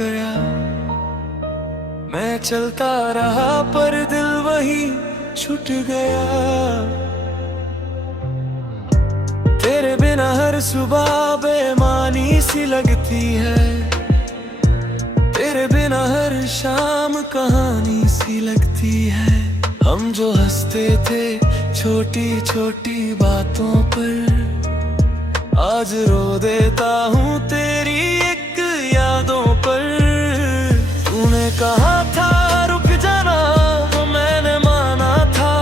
गया। मैं चलता रहा पर दिल वही छूट गया। तेरे बिना हर सुबह बेमानी सी लगती है, तेरे बिना हर शाम कहानी सी लगती है। हम जो हंसते थे छोटी छोटी बातों पर, आज रो देता हूँ तेरी एक यादों पर। तूने कहा था रुक जाना, मैंने माना था।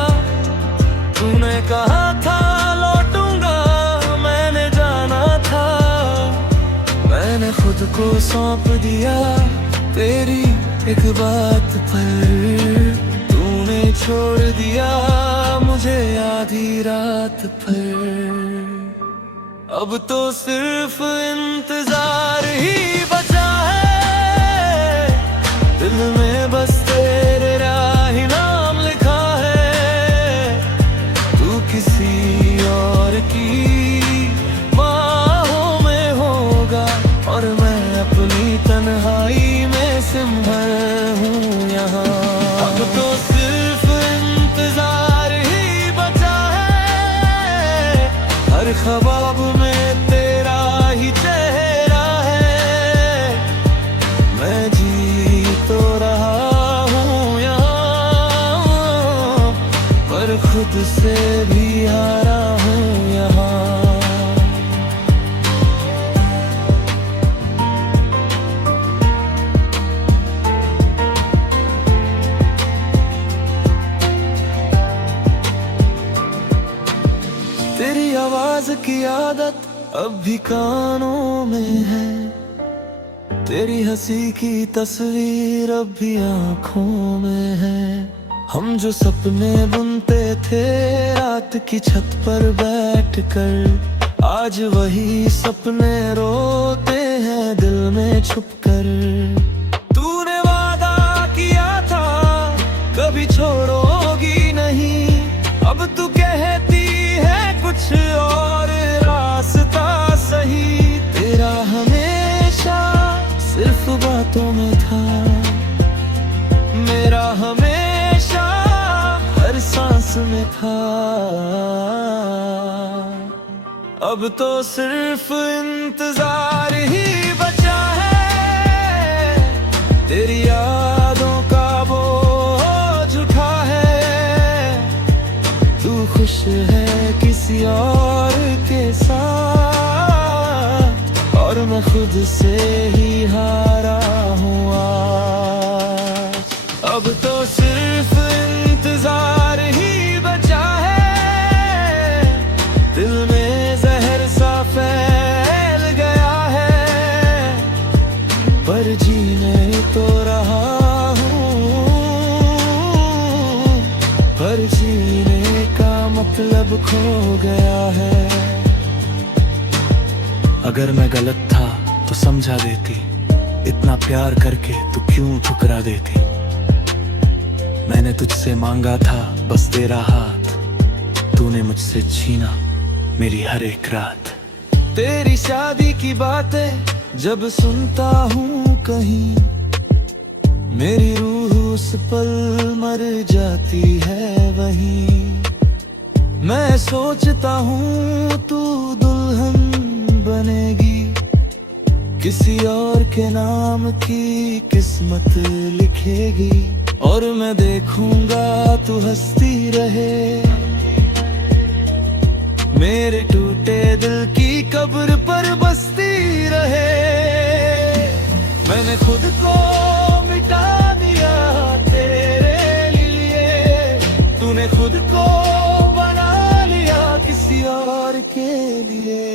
तूने कहा था लौटूंगा, मैंने जाना था। मैंने खुद को सौंप दिया तेरी एक बात पर। तूने छोड़ दिया मुझे आधी रात पर। अब तो सिर्फ इंतजार ही बचा है, दिल में बस तेरा ही नाम लिखा है। तू किसी और की बाहों में होगा और मैं अपनी तन्हाई में सिमर हूँ यहाँ। अब तो सिर्फ इंतजार ही बचा है, हर ख्वाब में तेरा ही चेहरा है। मैं जी तो रहा हूँ यहाँ, पर खुद से भी हारा हूँ यहाँ। तेरी आवाज की आदत अब भी कानों में है, तेरी हंसी की तस्वीर अब भी आँखों में है। हम जो सपने बुनते थे रात की छत पर बैठकर, आज वही सपने रोते हैं दिल में छुपकर। तूने वादा किया था कभी छोड़ोगी नहीं, अब तू कहती है कुछ और रास्ता सही। तेरा हमेशा सिर्फ बातों में था, मेरा हमेशा हर सांस में था। अब तो सिर्फ इंतजार ही बचा है, तेरी यादों का बोझ उठा है। तू खुश है किसी और के साथ, और मैं खुद से ही हारा हूँ आज। अब तो सिर्फ इंतजार ही बचा है, दिल में जहर सा फैल गया है। पर जीने तो रहा हूँ, पर जीने का मतलब खो गया है। अगर मैं गलत था तो समझा देती, इतना प्यार करके तू क्यों ठुकरा देती। मैंने तुझसे मांगा था बस तेरा हाथ, तूने मुझसे छीना मेरी हर एक रात। तेरी शादी की बातें जब सुनता हूँ कहीं, मेरी रूह उस पल मर जाती है वहीं। मैं सोचता हूँ तू दुल्हन बनेगी, किसी और के नाम की किस्मत लिखेगी। और मैं देखूंगा तू हंसती रहे, मेरे टूटे दिल की कब्र पर बसती रहे। मैंने खुद को मिटा दिया तेरे लिए, तूने खुद को बना लिया किसी और के लिए।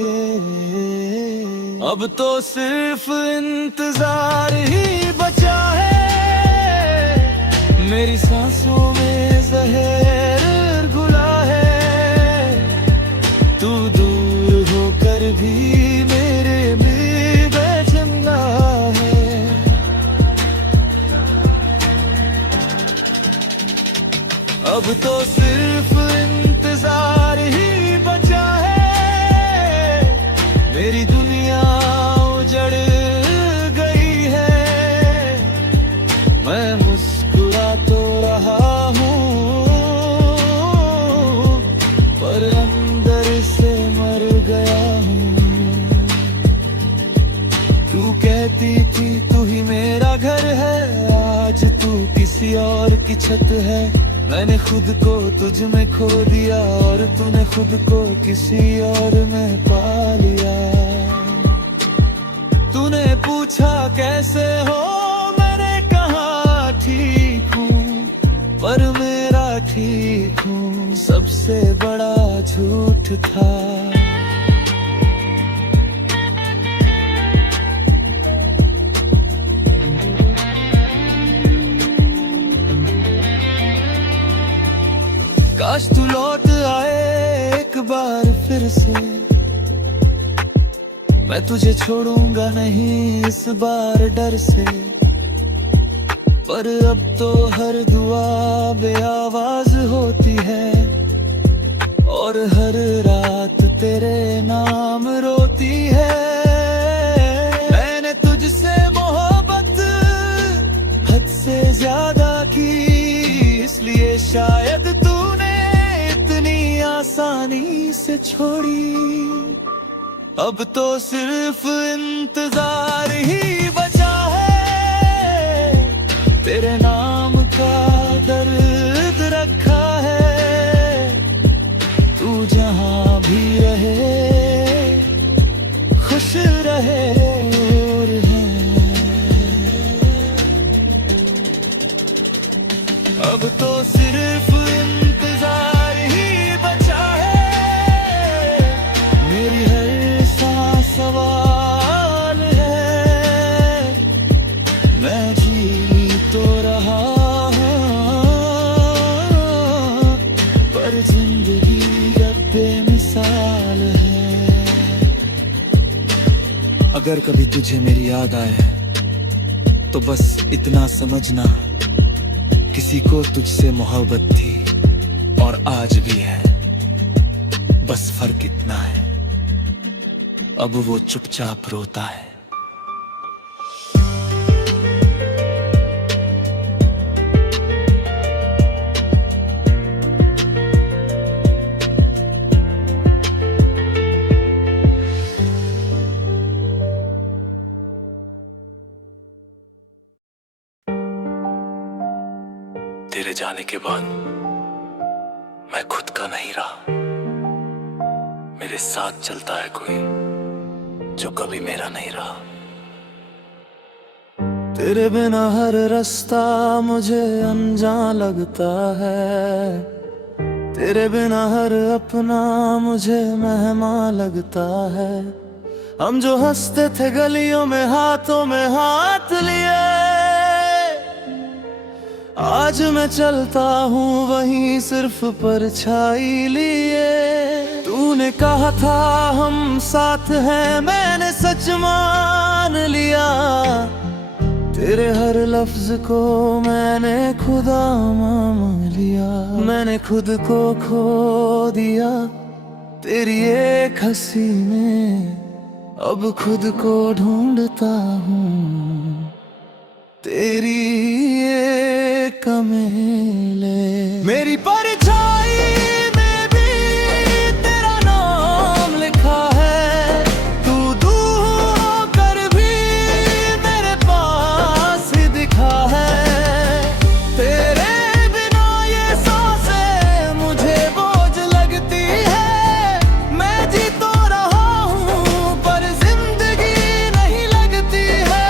अब तो सिर्फ इंतजार ही बचा है, मेरी सांसों में जहर घुला है। तू दूर होकर भी मेरे में बेचैना है। अब तो सिर्फ इंतजार ही बचा है, मेरी दुनिया उजड़ गई है। और की छत है। मैंने खुद को तुझ में खो दिया और तूने खुद को किसी और में पा लिया। तूने पूछा कैसे हो, मैंने कहा ठीक हूँ, पर मेरा ठीक हूँ सबसे बड़ा झूठ था। काश तू लौट आए एक बार फिर से, मैं तुझे छोड़ूंगा नहीं इस बार डर से। पर अब तो हर दुआ बेआवाज होती है और हर रात तेरे नाम रोती है। मैंने तुझसे मोहब्बत हद से ज्यादा की, इसलिए शायद तूने इतनी आसानी से छोड़ी। अब तो सिर्फ इंतजार ही बचा है, तेरे नाम का दर्द रखा है। तू जहां भी रहे खुश रहे और है। अब तो सिर्फ इंतजार ही बचा है, मेरी हर सांस सवाल है। मैं जी तो रहा हूँ, पर जिंदगी अब बेमिसाल है। अगर कभी तुझे मेरी याद आए तो बस इतना समझना, किसी को तुझसे मोहब्बत थी और आज भी है। बस फर्क इतना है, अब वो चुपचाप रोता है। तेरे जाने के बाद मैं खुद का नहीं रहा। मेरे साथ चलता है कोई जो कभी मेरा नहीं रहा। तेरे बिना हर रास्ता मुझे अनजान लगता है। तेरे बिना हर अपना मुझे मेहमान लगता है। हम जो हंसते थे गलियों में हाथों में हाथ लिए, आज मैं चलता हूँ वहीं सिर्फ परछाई लिए। तूने कहा था हम साथ हैं, मैंने सच मान लिया। तेरे हर लफ्ज को मैंने खुदा मान लिया। मैंने खुद को खो दिया तेरी एक हंसी में, अब खुद को ढूंढता हूँ तेरी एक मेले। मेरी परछाई में भी तेरा नाम लिखा है। तू दूर होकर भी मेरे पास ही दिखा है। तेरे बिना ये सांसें मुझे बोझ लगती है। मैं जी तो रहा हूँ पर जिंदगी नहीं लगती है।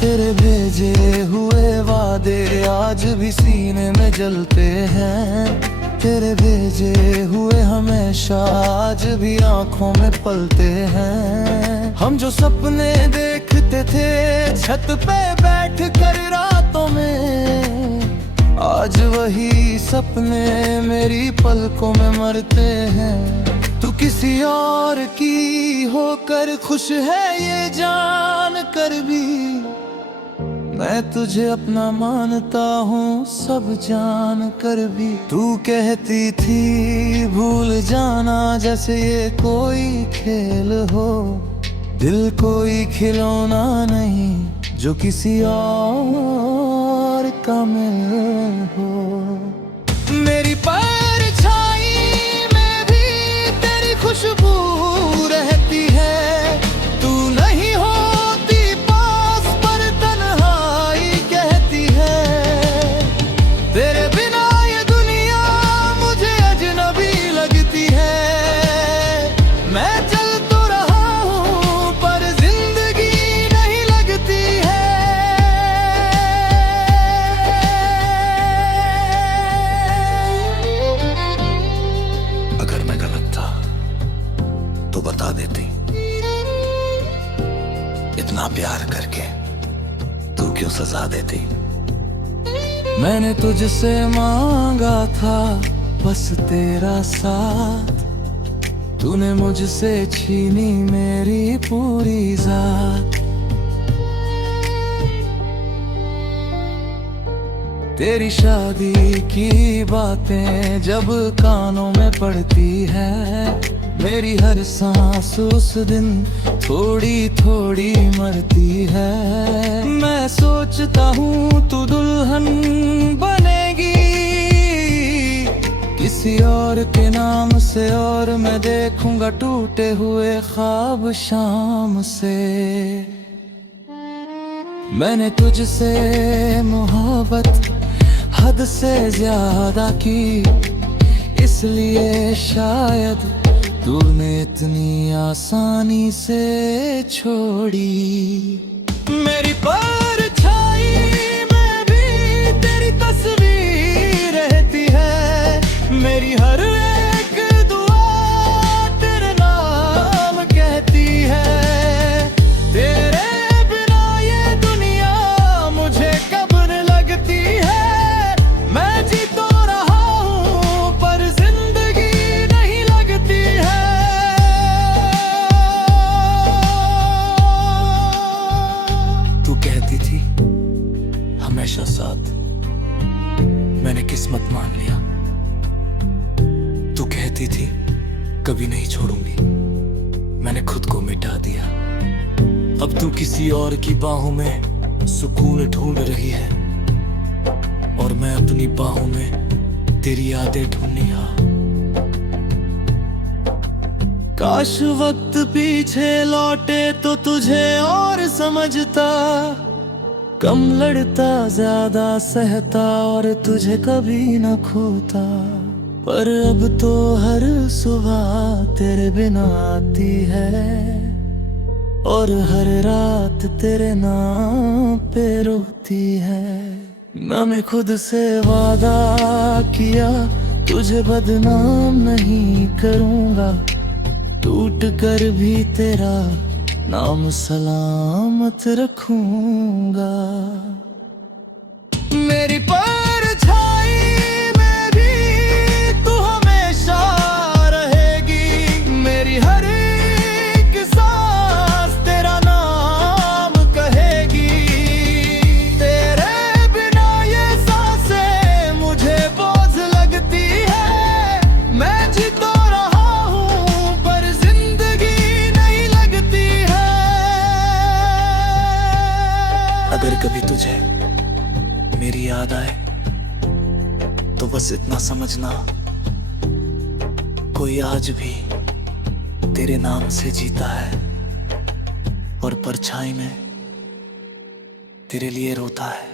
तेरे भेजे हुए वादे आज भी सीने में जलते हैं। तेरे भेजे हुए हमेशा आज भी आंखों में पलते हैं। हम जो सपने देखते थे छत पे बैठ कर रातों में, आज वही सपने मेरी पलकों में मरते हैं। तू किसी और की होकर खुश है ये जान कर भी, मैं तुझे अपना मानता हूँ सब जान कर भी। तू कहती थी भूल जाना जैसे ये कोई खेल हो। दिल कोई खिलौना नहीं जो किसी और का मिल हो। मेरी परछाई में भी तेरी खुशबू रहती है। तू नहीं हो देती। इतना प्यार करके तू क्यों सजा देती। मैंने तुझसे मांगा था बस तेरा साथ, तूने मुझसे छीनी मेरी पूरी जात। तेरी शादी की बातें जब कानों में पड़ती है, मेरी हर सांस उस दिन थोड़ी थोड़ी मरती है। मैं सोचता हूँ तू दुल्हन बनेगी किसी और के नाम से, और मैं देखूंगा टूटे हुए ख्वाब शाम से। मैंने तुझसे मोहब्बत हद से ज्यादा की, इसलिए शायद तूने इतनी आसानी से छोड़ी। मेरी परछाई में भी तेरी तस्वीर रहती है, मेरी हर एक दुआ तेरे नाम कहती है। तेरे बिना ये दुनिया मुझे कब्र लगती है। मैं जी तो रहा हूँ पर जिंदगी नहीं लगती है। तू कहती थी हमेशा साथ, मैंने किस्मत मान लिया। तू कहती थी कभी नहीं छोड़ूंगी, मैंने खुद को मिटा दिया। अब तू किसी और की बाहों में सुकून ढूंढ रही है, और मैं अपनी बाहों में तेरी यादें ढूंढनिया। काश वक्त पीछे लौटे तो तुझे और समझता, कम लड़ता ज्यादा सहता और तुझे कभी न खोता। पर अब तो हर सुबह तेरे बिना आती है, और हर रात तेरे नाम पे रोती है। मैंने खुद से वादा किया तुझे बदनाम नहीं करूंगा, टूट कर भी तेरा नाम सलामत रखूंगा। मेरी परछाई में भी तू हमेशा रहेगी, मेरी हर एक सांस तेरा नाम कहेगी। तेरे बिना ये सांसें मुझे बोझ लगती है। मैं जी तो रहा हूँ पर जिंदगी नहीं लगती है। अगर कभी तुझे मेरी याद आए तो बस इतना समझना, कोई आज भी तेरे नाम से जीता है, और परछाई में तेरे लिए रोता है।